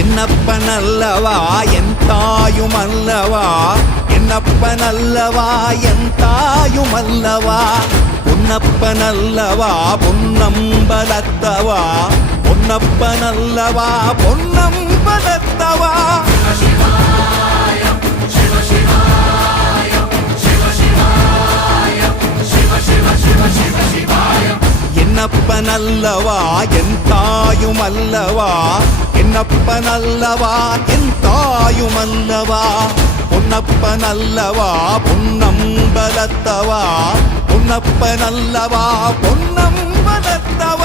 என்னப்பனல்லவா என் தாயுமல்லவா, என்னப்பனல்லவா என் தாயுமல்லவா, பொன்னப்பனல்லவா பொன்னம்பலத்தவா, பொன்னப்பனல்லவா பொன்னம்பலத்தவா. என்னப்பனல்லவா என் தாயுமல்லவா, என்னப்பனல்லவா என் தாயுமல்லவா, பொன்னப்பனல்லவா பொன்னம்பலத்தவா, பொன்னப்பனல்லவா பொன்னம்பலத்தவா.